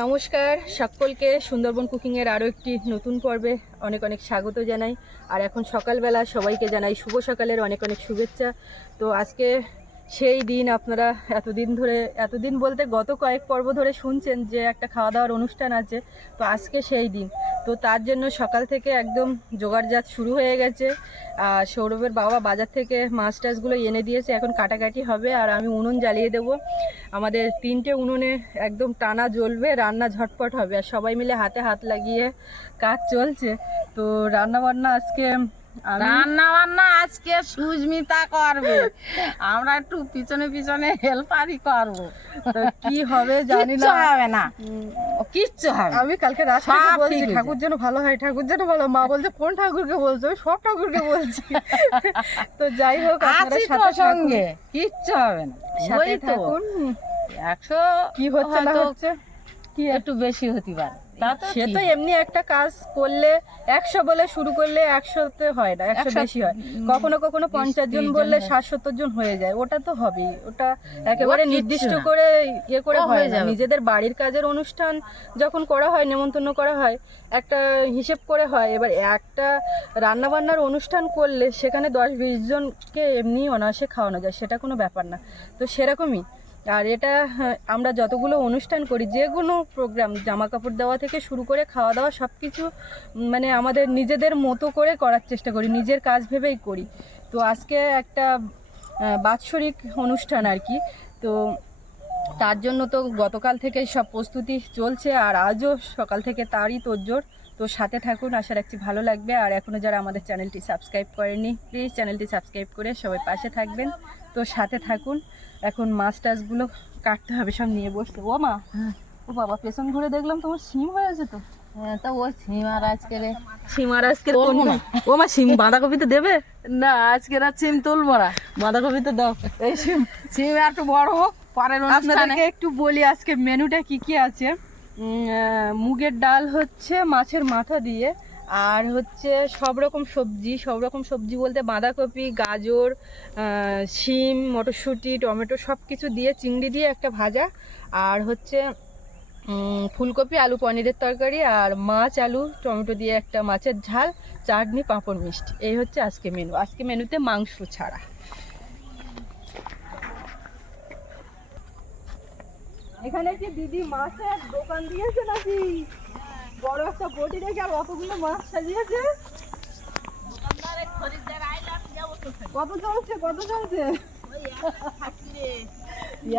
নমস্কার, সকলকে সুন্দরবন কুকিংয়ের আরও একটি নতুন পর্বে অনেক অনেক স্বাগত জানাই। আর এখন সকালবেলা সবাইকে জানাই শুভ সকালের অনেক অনেক শুভেচ্ছা। তো আজকে সেই দিন আপনারা এতদিন ধরে, এতদিন বলতে গত কয়েক পর্ব ধরে শুনছেন যে একটা খাওয়া দাওয়ার অনুষ্ঠান আছে, তো আজকে সেই দিন। তো তার জন্য সকাল থেকে একদম জোগাড়জাত শুরু হয়ে গেছে। আর সৌরভের বাবা বাজার থেকে মাছ টাছগুলো এনে দিয়েছে, এখন কাটাকাটি হবে আর আমি উনুন জ্বালিয়ে দেব। আমাদের তিনটে উনুনে একদম টানা জ্বলবে, রান্না ঝটপট হবে আর সবাই মিলে হাতে হাত লাগিয়ে কাজ চলছে। তো রান্না বান্না আজকে রান্না বান্না আজকে সুস্মিতা করবে। আমরা একটু পিছনে পিছনে হেল্পারই করব। কি হবে জানি না। হবে না। কিচ্ছু হবে আমি কালকে রাত বলছি ঠাকুর যেন ভালো হয় ঠাকুর যেন ভালো মা বলছে কোন ঠাকুরকে বলছো? আমি সব ঠাকুরকে বলছি। তো যাই হোক আপনারা সাথে সঙ্গে কিচ্ছু হবে না। সাথে তো। থাকুন। একশো কি হচ্ছে না হচ্ছে? কি একটু বেশি হতে পারে। তা তো সে তো এমনি একটা কাজ করলে একশো বলে শুরু করলে একশোতে হয় না একশো বেশি হয়। কখনো কখনো পঞ্চাশ জন বললে ষাট সত্তর জন হয়ে যায় ওটা তো হবেই। ওটা একেবারে নির্দিষ্ট করে ইয়ে করে হয় হয়ে না। নিজেদের বাড়ির কাজের অনুষ্ঠান যখন করা হয় নেমন্তন্ন করা হয় একটা হিসেব করে হয়। এবার একটা রান্নাবান্নার অনুষ্ঠান করলে সেখানে দশ বিশ জনকে এমনি অনায়াসে খাওয়ানো যায় সেটা কোনো ব্যাপার না। তো সেরকমই আর এটা হ্যাঁ, আমরা যতগুলো অনুষ্ঠান করি যে কোনো প্রোগ্রাম জামা কাপড় দেওয়া থেকে শুরু করে খাওয়া দাওয়া সব কিছু মানে আমাদের নিজেদের মতো করে করার চেষ্টা করি নিজের কাজ ভেবেই করি। তো আজকে একটা বাৎসরিক অনুষ্ঠান আর কি। তো তার জন্য তো গতকাল থেকেই সব প্রস্তুতি চলছে আর আজও সকাল থেকে তারই তোড়জোড়। তো সাথে থাকুন আশা রাখছি ভালো লাগবে। আর এখনও যারা আমাদের চ্যানেলটি সাবস্ক্রাইব করেনি প্লিজ চ্যানেলটি সাবস্ক্রাইব করে সবাই পাশে থাকবেন। তো সাথে থাকুন। এখন মাছ টাছগুলো কাটতে হবে সব নিয়ে বসছে ও মা ও বাবা পেছন ঘুরে দেখলাম তোমার সিম হয়েছে তো। হ্যাঁ, তা ওই সিমার আজকে সিমার আজকে তুলবো না। ও মা সিম বাঁধাকপিতে দেবে? না আজকে না সিম তুলবো না। বাঁধাকপিতে দাও। এই সিম সিম একটু বড় হোক পরের আপনাদেরকে একটু বলি আজকে মেনুটা কি কি আছে? মুগের ডাল হচ্ছে মাছের মাথা দিয়ে আর হচ্ছে সব রকম সবজি, সব রকম সবজি বলতে বাঁধাকপি, গাজর শিম, মটরশুঁটি, টমেটো সব কিছু দিয়ে, চিংড়ি দিয়ে একটা ভাজা। আর হচ্ছে ফুলকপি, আলু পনিরের তরকারি আর মাছ, আলু, টমেটো দিয়ে একটা মাছের ঝাল, চাটনি, পাঁপড়, মিষ্টি। এই হচ্ছে আজকে মেনু আজকে মেনুতে মাংস ছাড়া। এখানে কি দিদি মাছের দোকান দিয়েছে নাকি? বড় একটা বটি রেখে আর অতগুলো মাছ সাজিয়েছে কত চলছে কত চলছে?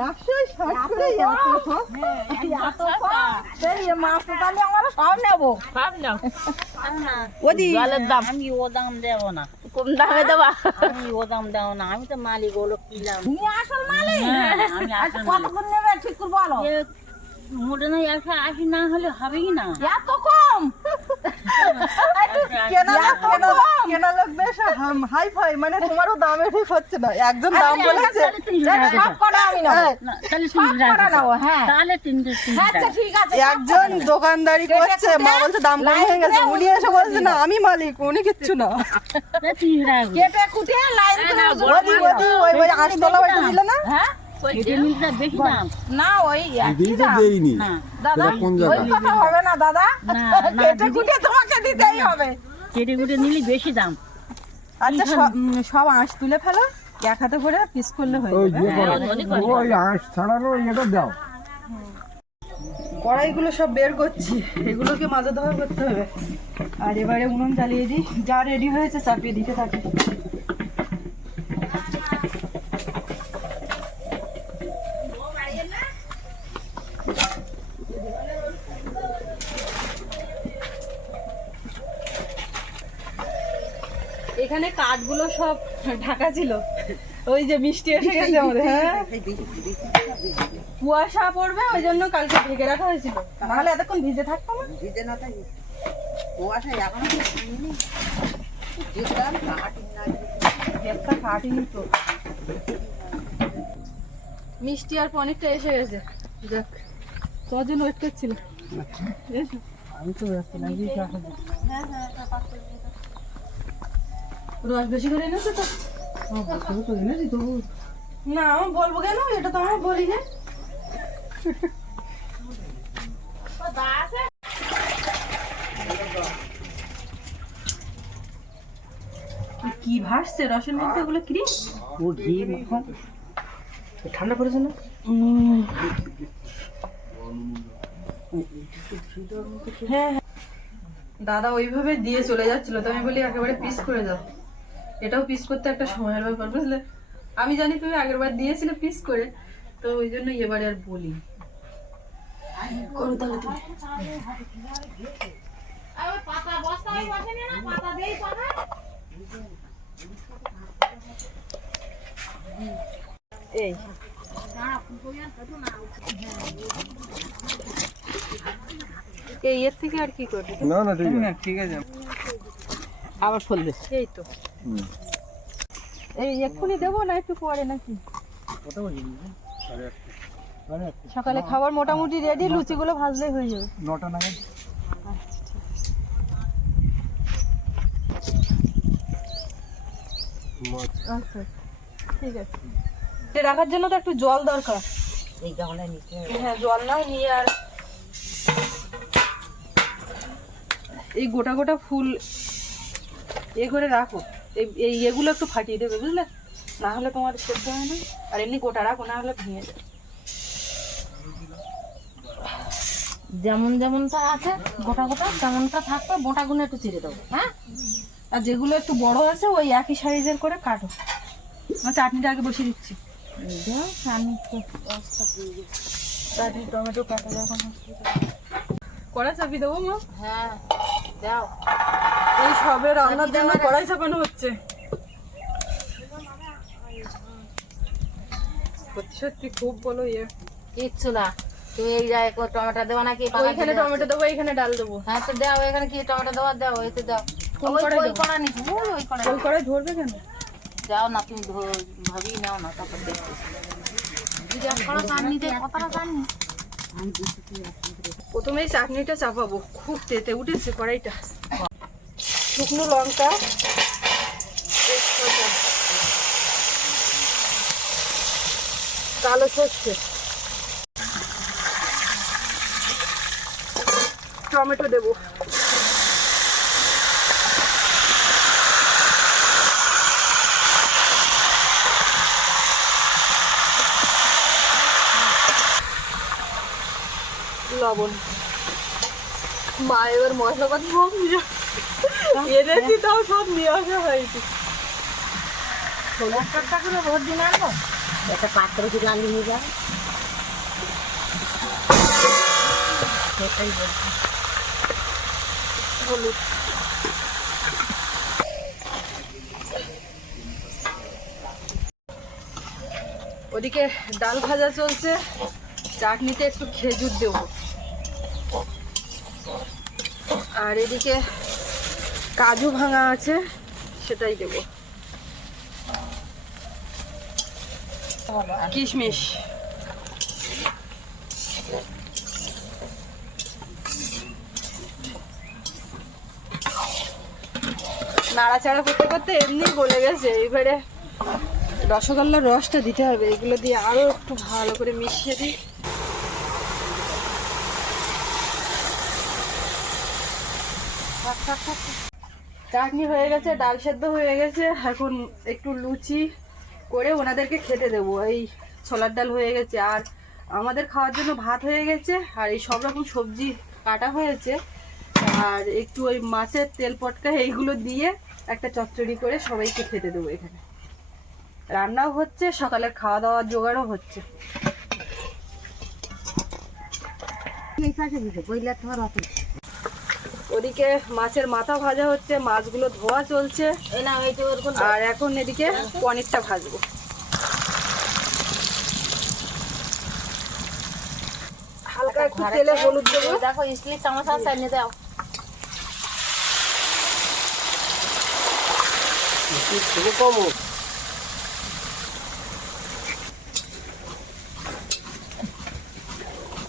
একশো ষাট করে এত মাছ তাহলে আমরা সব নেব। সব নাও ওদি জলের দাম। আমি ও দাম দেবো না। কম দামে দেবা। আমি ও দাম দেবো না। আমি তো মালিক তুমি আসল হ্যাঁ, আসল কত করে নেবে? ঠিক করে বলো। এ, একশো আশি না হলে হবে না। এত কম কেনা লোক কেনা কেনা লোক বেশ হাই ফাই মানে তোমারও দামে ঠিক হচ্ছে না। একজন দাম বলেছে। হ্যাঁ, আচ্ছা টাকা। ঠিক আছে একজন দোকানদারি করছে মা বলছে দাম কম হয়ে গেছে। উনি এসে বলছে না আমি মালিক উনি কিচ্ছু না। কেটে কুটে লাইন ওই ওই বাড়িতে দিলে না? হ্যাঁ? না ওই একই দিই দাম। দেইনি না দাদা ওই কথা হবে না দাদা। না, না, কেটে কুটে তোমাকে দিতেই হবে। কেটে কুটে নিলে বেশি দাম। আচ্ছা সব সব আঁশ তুলে ফেলো এক হাতে করে পিস করলে হয়ে যাবে। ইয়ে হ্যাঁ, করো। ওই আঁশ ছাড়ানো ইয়েটা দাও। কড়াইগুলো সব বের করছি। এগুলোকে মাজা ধোয়া করতে হবে। আর এবারে উনুন জ্বালিয়ে দিই। যা রেডি হয়েছে চাপিয়ে দিতে থাকি। এখানে কাঠগুলো সব ঢাকা ছিল। ওই যে মিষ্টি এসে গেছে আমাদের হ্যাঁ? কুয়াশা পড়বে ওই জন্য কালকে ঢেকে রাখা হয়েছিল। নাহলে এতক্ষণ ভিজে থাকতো না। একটা কাটিনি তো। মিষ্টি আর পনিরটা এসে গেছে। যাক তোমার জন্য ওয়েট করছিল এসো। হ্যাঁ, হ্যাঁ, রস বেশি করে এনেছে তো? না আমি বলব কেন? এটা তো আমি বলি না। কি ভাসছে? রসের মধ্যে ওগুলো কি ও ঘি ঠান্ডা পড়েছে না? হ্যাঁ, হ্যাঁ দাদা ওইভাবে দিয়ে চলে যাচ্ছিল তো আমি বলি একেবারে পিস করে যাও এটাও পিস করতে একটা সময়ের ব্যাপার বুঝলে? আমি জানি তুমি আগের বার দিয়েছিলে পিস করে তো ওই জন্য এবারে আর বলি। করো তাহলে তুমি। এই। এই এর থেকে আর কি করবে? না না ঠিক আছে। আবার ফলবে এই তো। এই এক্ষুনি দেবো না একটু পরে নাকি? সকালে খাবার মোটামুটি রেডি লুচিগুলো ভাজলেই হয়ে যাবে। নটা নাগাদ। আচ্ছা ঠিক আছে। রাখার জন্য তো একটু জল দরকার। এই গামলা নিতে হ্যাঁ জল নাও নিয়ে আর এই গোটা গোটা ফুল এ করে রাখো। এই এগুলো একটু ফাটিয়ে দেবে বুঝলে? না হলে তোমার সেদ্ধ হয় না। আর এমনি গোটা রাখো না হলে ভেঙে যাবে যেমন যেমনটা আছে গোটা গোটা তেমনটা থাকবে মোটা গুলো একটু চিড়ে দেবো হ্যাঁ? আর যেগুলো একটু বড় আছে ওই একই সাইজের করে কাটো। আমার চাটনিটা আগে বসিয়ে দিচ্ছি। চাটনি টমেটো কাটা যখন কড়া চাপি দেবো মা? হ্যাঁ দাও। এই সবে রান্নার জন্য কড়াই চাপানো হচ্ছে। সত্যি সত্যি খুব বলো ইয়ে। কিচ্ছু না। তুমি এই জায়গায় টমেটো দেবো নাকি? ওইখানে টমেটো দেবো এইখানে ডাল দেবো। হ্যাঁ তো দাও এখানে কি টমেটো দেওয়া? দাও এই তো দাও। কোন ওই কড়াই ওই দেবো? কড়া নিচ্ছি ওই ওই কড়া ওই কড়াই ধরবে কেন? যাও না তুমি ভাবিয়ে নাও না তারপর প্রথমেই চাটনিটা চাপাবো খুব তেতে উঠেছে কড়াইটা। শুকনো লঙ্কা কালো সর্ষে। টমেটো দেবো। লবণ। মা এবার মশলাপাতি সব নিয়ে এনেছি তাও সব নিয়ে আসা হয়েছে? একটা করে ভোট দিন আনব একটা পাত্র দিলে আলু নিয়ে যাবে। সেটাই বলছি হলুদ ওদিকে ডাল ভাজা চলছে। চাটনিতে একটু খেজুর দেবো। আর এদিকে কাজু ভাঙা আছে, সেটাই দেবো। কিশমিশ। নাড়াচাড়া করতে করতে এমনি গলে গেছে। এবারে রসগোল্লার রসটা দিতে হবে। এগুলো দিয়ে আরও একটু ভালো করে মিশিয়ে দিই। চাটনি হয়ে গেছে, ডাল সেদ্ধ হয়ে গেছে। এখন একটু লুচি করে ওনাদেরকে খেতে দেবো। এই ছোলার ডাল হয়ে গেছে। আর আমাদের খাওয়ার জন্য ভাত হয়ে গেছে, আর এই সব রকম সবজি কাটা হয়েছে। আর একটু ওই মাছের তেল পটকা এইগুলো দিয়ে একটা চচ্চড়ি করে সবাইকে খেতে দেবো এখানে। রান্নাও হচ্ছে সকালে খাওয়া দাওয়ার জোগাড়ও হচ্ছে। এই পাশে দিতে বইলে তোমার অত ওদিকে মাছের মাথা ভাজা হচ্ছে মাছগুলো ধোয়া চলছে। এই না এই আর এখন এদিকে পনিরটা ভাজবো। হালকা একটু তেলে হলুদ দেবো। দেখো ইসলি চামচা সাইনে দাও।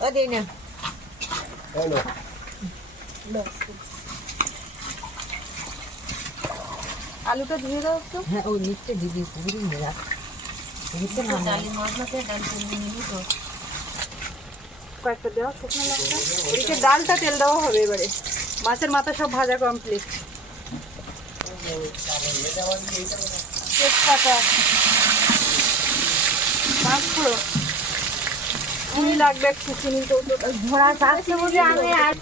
ও দিই না। আলুটা ধুয়ে দাও একটু। হ্যাঁ ওই পুরি রাখ নিচে না ডালি মশলাতে ডাল নিবি তো কয়েকটা দেওয়া শুকনো লঙ্কা। এদিকে ডালটা তেল দেওয়া হবে এবারে। মাছের মাথা সব ভাজা কমপ্লিট তেজপাতা। পাঁচফোড়ন চিনি লাগবে একটু চিনি তো ঘোড়া চাচ্ছে বলে আমি আর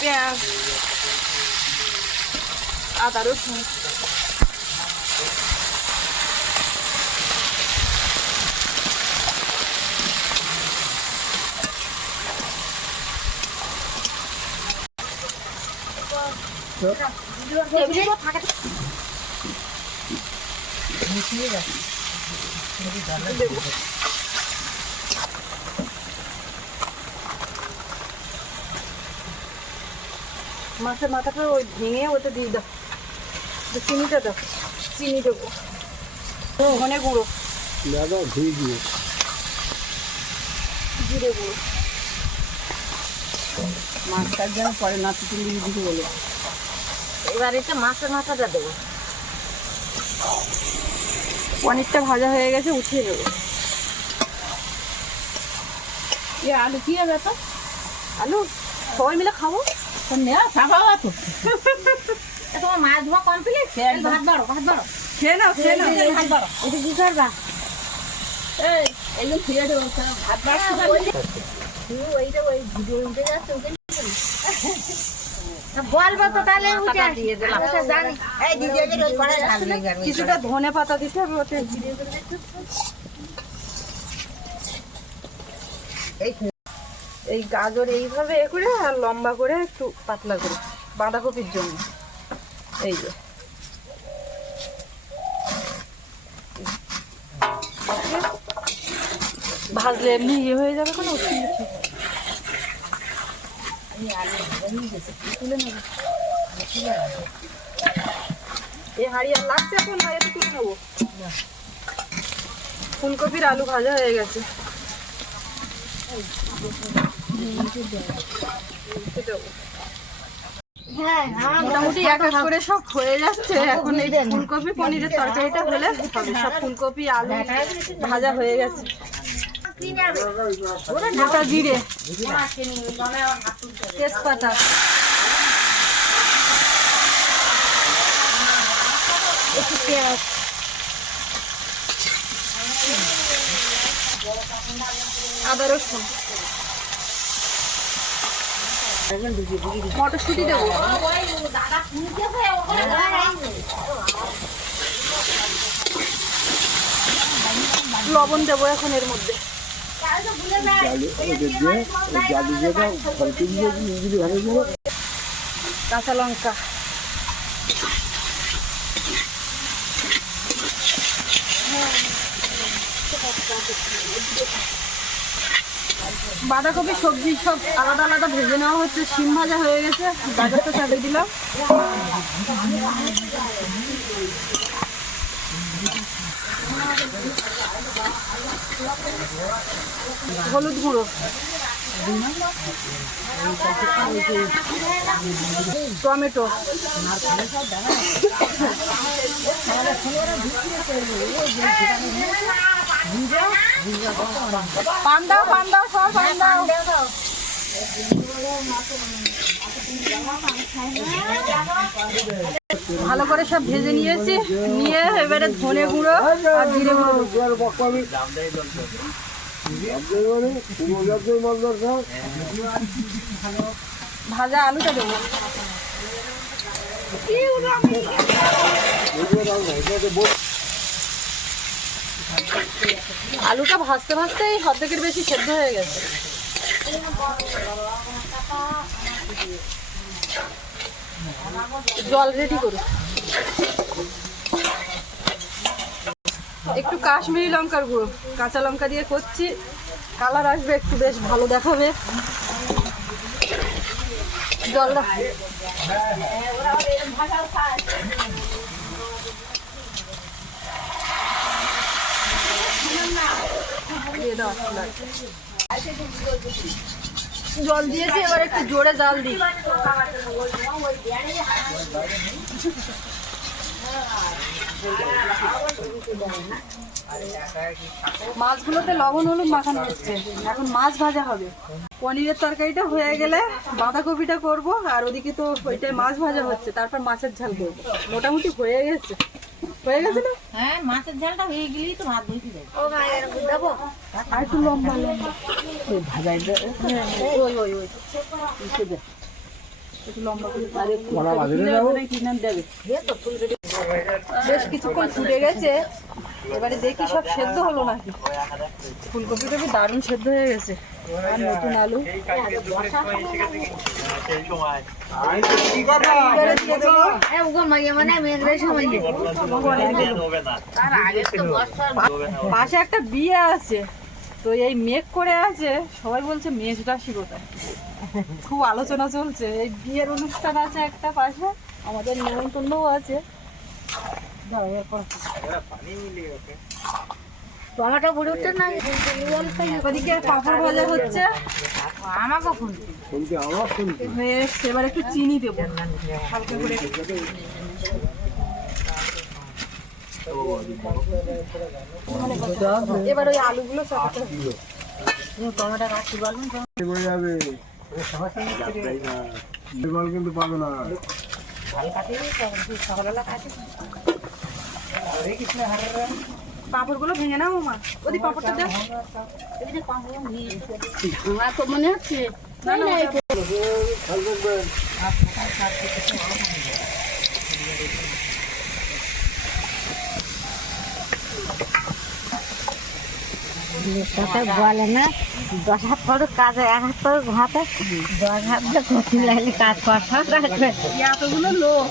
뺨 아다를 품 네, 이거 다 같이. 음, 근데 뭐. মাছের মাথাটা ওই ভেঙে ওতে দিয়ে দাও। চিনিটা দাও চিনি দেবো। ধনে গুঁড়ো। দাদা ধুয়ে দিয়ে জিরে গুঁড়ো। মাছটার যেন পরে না তুলে দিতে বলে এবার এটা মাছের মাথাটা দেবো। পনিরটা ভাজা হয়ে গেছে উঠিয়ে দেবো। এ আলু কি হবে তো আলু? সবাই মিলে খাব? তো নেওয়া চাপাবা তো। তোমার মাছ ধোয়া কমপ্লিট ভাত বাড়ো ভাত বাড়ো খেয়ে নাও খেয়ে নাও। ভাত বাড়ো এটা কি করবা? এই এই ফিরে দেবো ভাত ওইটা ওই ভিডিও উঠে যাচ্ছে ওকে বলব তো তাহলে উঠে। দিয়ে দিলাম। জানি। এই দিদি ওই কড়াই ঢালবে কিছুটা ধনে পাতা দিতে হবে ওতে। এই গাজর এইভাবে এ করে আর লম্বা করে একটু পাতলা করে, বাঁধাকপির জন্য। এই যে। ভাজলে এমনি ইয়ে হয়ে যাবে কোনো? অসুবিধা। এই আর লাগছে এখন? না এতে তুলে নেব। ফুলকপির আলু ভাজা হয়ে গেছে। মোটামুটি এক এক করে সব হয়ে যাচ্ছে। এখন এই ফুলকপি পনিরের তরকারিটা হলে সব ফুলকপি আলু ভাজা হয়ে গেছে। গোটা জিরে। তেজপাতা। একটু পেঁয়াজ। আদা রসুন। মটরশুঁটি দেবো। লবণ দেবো এখন এর মধ্যে। কাঁচা ওদের দিয়ে ওই জালি দিয়ে দাও ফলকে দিয়ে ইঞ্জিনি ভালো করে কাঁচা লঙ্কা বাঁধাকপি, সবজি সব আলাদা আলাদা ভেজে নেওয়া হচ্ছে। শিম ভাজা হয়ে গেছে। গাজরটা চাপিয়ে দিলাম। হলুদ গুঁড়ো। টমেটো। ভালো করে সব ভেজে নিয়েছি। নিয়ে এবারে ধনে গুঁড়ো আর জিরে গুঁড়ো। ভাজা আলুটা দেবো। আলুটা ভাজতে ভাজতে অর্ধেকের বেশি সেদ্ধ হয়ে গেছে। জল রেডি করো। একটু কাশ্মীরি লঙ্কার গুঁড়ো, কাঁচা লঙ্কা দিয়ে করছি। কালার আসবে একটু বেশ ভালো দেখাবে। জলটা জল দিয়েছি, এবার একটু জোরে জাল দিই। মাছগুলোতে লবণ, হলুদ মাখানো হচ্ছে। এখন মাছ ভাজা হবে। পনিরের তরকারিটা হয়ে গেলে বাঁধাকপিটা করব, আর ওদিকে তো ওইটাই মাছ ভাজা হচ্ছে, তারপর মাছের ঝাল করব। মোটামুটি হয়ে গেছে। হয়ে গেছে না? হ্যাঁ মাছের ঝালটা হয়ে গেলেই তো ভাত বসে যাবে আর একটু লম্বা লম্বা। ওই ওই ওই ইসে দে। একটু লম্বা করে কড়া বাঁধলে যাব বেশ কিছুক্ষণ ফুটে গেছে। এবারে দেখি সব সেদ্ধ হলো নাকি? ফুলকপি টপি দারুণ সেদ্ধ হয়ে গেছে। আর নতুন আলু। বর্ষার পাশে একটা বিয়ে আছে। তো এই মেঘ করে আছে। সবাই বলছে মেঘরাশি কোথায়? খুব আলোচনা চলছে। এই বিয়ের অনুষ্ঠান আছে একটা পাশে। আমাদের নিমন্ত্রণও আছে। দাও, এরপর। টমেটো পড়ে উঠছে না? ওদিকে পাঁপড় ভাজা হচ্ছে। আমাকে ফোন হয়ে এসছে, এবার একটু চিনি দেবো। হালকা করে। এবার ওই আলুগুলো। টমেটো কাটছি বলুন পড়ে যাবে। কিন্তু পাবে না। পাঁপড়গুলো ভেঙে নাও মা। ওদি পাঁপড়টা দে। আমার তো মনে হচ্ছে। কথা বলে না? দশ হাত পর কাজে এক হাত পর ঘাতে দশ হাত দিয়ে কঠিন লাগলে কাজ করতে হবে এই এতগুলো লোক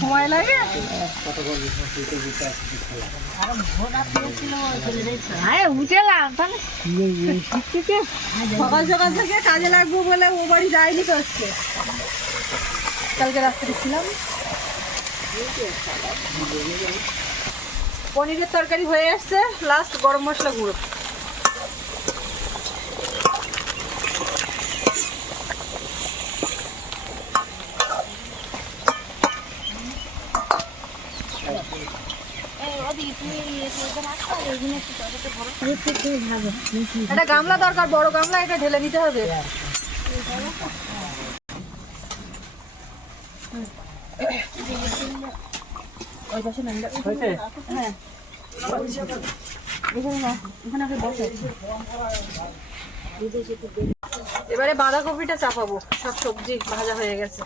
সময় লাগে? হ্যাঁ উঠেলাম তাহলে সকাল সকাল থেকে কাজে লাগবো বলে ও বাড়ি যায়নি তো আজকে। কালকে রাত্রে ছিলাম। পনিরের তরকারি হয়ে এসছে লাস্ট গরম মশলা গুঁড়ো। একটা গামলা দরকার বড় গামলা এটা ঢেলে নিতে হবে। হ্যাঁ। এবারে বাঁধাকপিটা চাপাবো সব সবজি ভাজা হয়ে গেছে।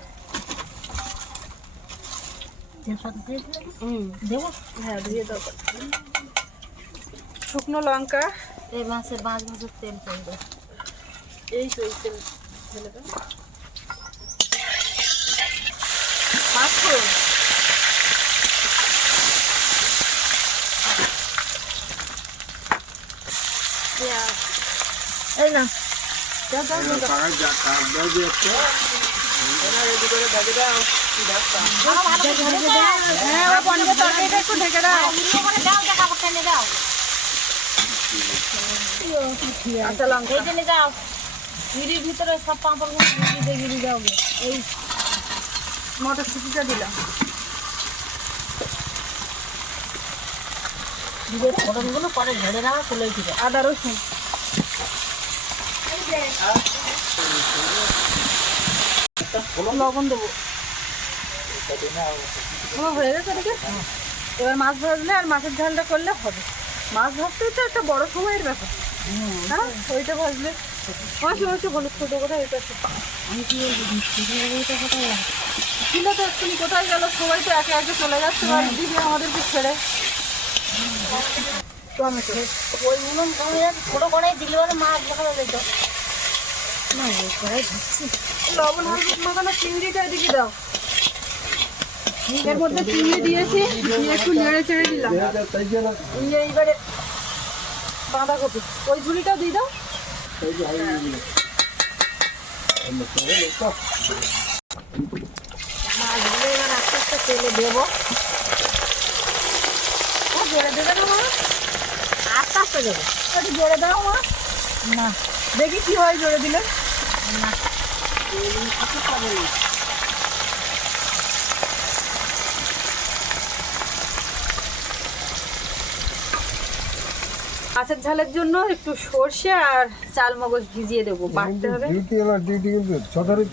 হুম। দেবো? হ্যাঁ দিয়ে দাও। শুকনো লঙ্কা। এই মাছের মাছ মাছের তেল পড়বে এই তো এই তেল পেঁয়াজ। এই না দাও। দাও দাও, দাও। টাকা যা কাপ দাও যে একটা হ্যাঁ ওই পনিরের তরকারিটা একটু ঢেকে দাও লঙ্কা। গিরির ভিতরে সব পাঁপড় গিরি দিয়ে গিরি দাও গে। এই মটরশুটিটা দিলাম। দিয়ে ফোড়নগুলো পরে ঝেড়ে নেওয়া চলে ঠিক আছে আদা রসুন। লবণ দেবো। হয়ে গেছে এবার মাছ ভাজলে আর মাছের ঝালটা করলে হবে। মাছ ভাজতে তো একটা বড় সময়ের ব্যাপার। ওইটা ছোটো কোথায় গেল? সবাই তো একে একে চলে যাচ্ছে ছেড়ে। ওই উনুন ছোটো করে দিলে মাছ দেখা যাবে তো। না লবণ, হলুদ মাখানো চিংড়িটা এদিকে দাও। এর মধ্যে চিংড়ি দিয়েছি, দিয়ে একটু নেড়ে চেড়ে দিলাম। এইবারে বাঁধাকপি ওই ঝুড়িটাও দিয়ে দাও। মাছগুলো এবার আস্তে আস্তে তেলে দেবো। ও জোরে দেবে না মা? আস্তে আস্তে দেবো। একটু জোরে দাও মা। না। দেখি কি হয় জোরে দিলে। না। না মাছের ঝালের জন্য একটু সর্ষে আর চাল মগজ ভিজিয়ে দেবো। বাটতে হবে। ডিউটি কিন্তু ছটারে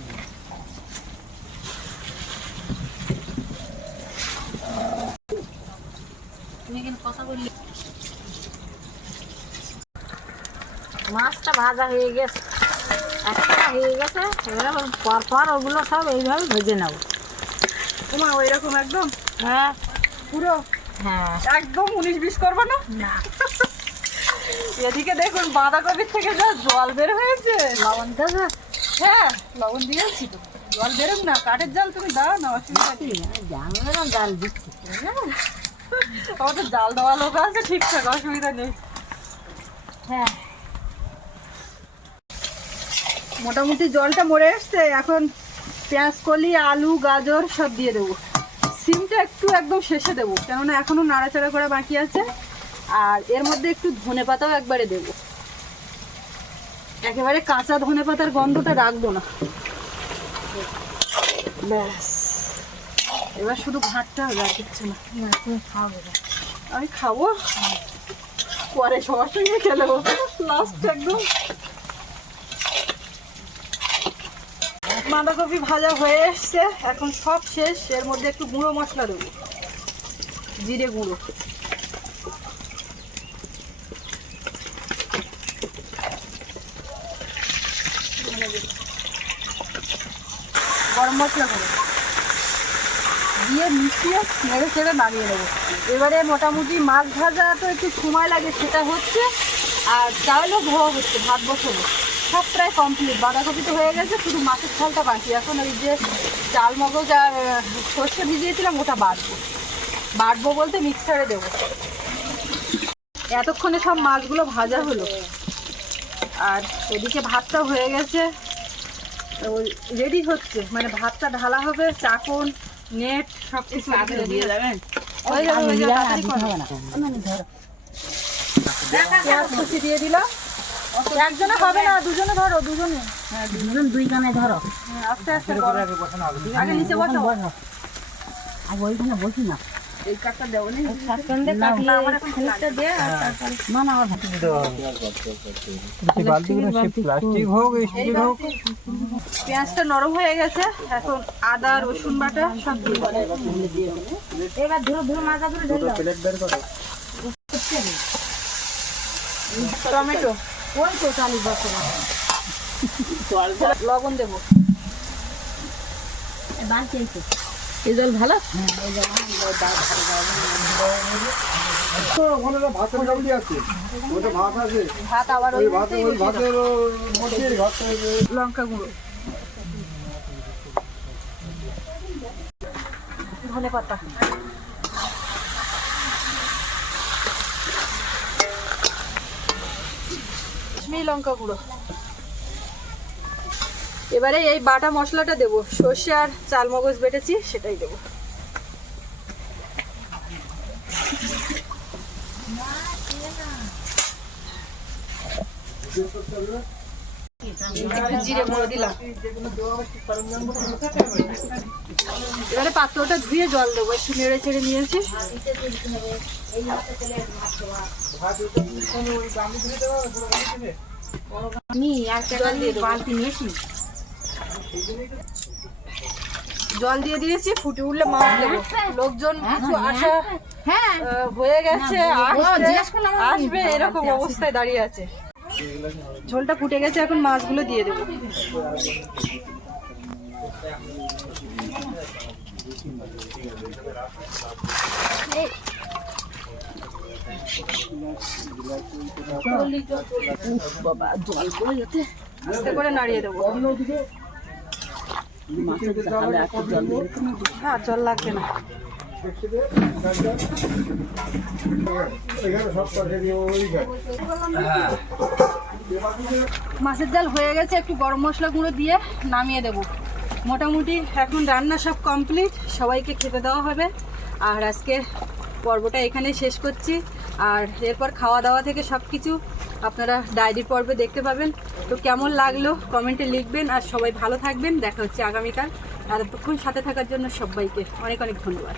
মাছটা ভাজা হয়ে গেছে। একটা হয়ে গেছে এবারে পর পর ওগুলো সব এইভাবে ভেজে নেব। তোমার ওই রকম একদম? হ্যাঁ। পুরো? হ্যাঁ। একদম উনিশ বিশ করব না? না। এদিকে দেখুন বাঁধাকপির থেকে যা জল বের হয়েছে। লবণ দেবো হ্যাঁ লবণ দিয়েছি তো। জল বেরোক না কাঠের জাল তুমি দাও না অসুবিধা নেই জাল দিচ্ছি। আমাদের জাল দেওয়া লোক আছে ঠিকঠাক অসুবিধা নেই। হ্যাঁ। মোটামুটি জলটা মরে এসছে এখন পেঁয়াজ কলি আলু গাজর সব দিয়ে দেবো। সিমটা একটু একদম শেষে দেবো কেননা এখনও নাড়াচাড়া করা বাকি আছে। আর এর মধ্যে একটু ধনে পাতাও একবারে দেবো। একেবারে কাঁচা ধনে পাতার গন্ধটা রাখব না। ব্যাস। এবার শুধু ভাতটা হবে আর কিচ্ছু না। না তুমি খাবে না আমি খাব? পরে সবার সঙ্গে খেলে লাস্ট একদম। বাঁধাকপি ভাজা হয়ে এসছে। এখন সব শেষ। এর মধ্যে একটু গুঁড়ো মশলা দেবো। জিরে গুঁড়ো গরম মশলা করে। দিয়ে মিশিয়ে নেড়ে চেড়ে নামিয়ে নেব। এবারে মোটামুটি মাছ ভাজা তো একটু সময় লাগে, সেটা হচ্ছে, আর চাউলও ধোয়া হচ্ছে, ভাত বসাবো। সব প্রায় কমপ্লিট বাঁধাকপি তো হয়ে গেছে, শুধু মাছের ঝালটা বাকি। এখন ওই যে চাল মগজ আর সর্ষে ভিজিয়েছিলাম, ওটা বাটবো। বাটবো বলতে মিক্সারে দেবো। এতক্ষণে সব মাছগুলো ভাজা হলো। আর এদিকে ভাতটা হয়ে গেছে। রেডি হচ্ছে। মানে ভাতটা ঢালা হবে চাকন নেট সব কিছু দিয়ে যাবেন? হয়ে হয়ে কুচি দিয়ে দিলাম। একজনে হবে না দুজনে ধরো দুজনে। দুজন। দুই কানে ধরো। হ্যাঁ, আস্তে আস্তে করো। আগে নিচে বসো আর ওইখানে বসি না। এই কাঠটা দেবো না? না আমার খানিকটা দে আর তারপরে না না আমার ভাত প্লাস্টিক হোক স্টিল হোক। পেঁয়াজটা নরম হয়ে গেছে এখন আদা রসুন বাটা সব দিয়ে এবার ধরো ধরো মাজা ধরে ঢেলে দাও। টমেটো। ওই তো চালি বসে লবণ দেবো। তো। এই জল ভালো? লঙ্কা গুঁড়ো। ধনে পাতা। লঙ্কা গুঁড়ো। এবারে এই বাটা মশলাটা দেবো। সর্ষে আর চাল মগজ বেটেছি সেটাই দেবো। জিরে গুঁড়ো দিলাম। এবারে পাত্রটা ধুয়ে জল দেবো একটু নেড়ে চেড়ে নিয়েছি। আমি দিয়ে দেবো। বালতি নিয়েছি। জল দিয়ে দিয়েছি ফুটে উঠলে মাছ দেবো। লোকজন কিছু আসা হ্যাঁ। হয়ে গেছে আসবে এরকম অবস্থায় দাঁড়িয়ে আছে। ঝোলটা ফুটে গেছে এখন মাছগুলো দিয়ে দেবো। আস্তে করে নাড়িয়ে দেবো। হ্যাঁ জল লাগবে না। মাছের জাল হয়ে গেছে একটু গরম মশলা গুঁড়ো দিয়ে নামিয়ে দেব। মোটামুটি এখন রান্না সব কমপ্লিট সবাইকে খেতে দেওয়া হবে। আর আজকে পর্বটা এখানে শেষ করছি। আর এরপর খাওয়া দাওয়া থেকে সব কিছু আপনারা ডায়েরি পর্বে দেখতে পাবেন। তো কেমন লাগল কমেন্টে লিখবেন আর সবাই ভালো থাকবেন। দেখা হচ্ছে আগামীকাল। আর এতক্ষণ সাথে থাকার জন্য সবাইকে অনেক অনেক ধন্যবাদ।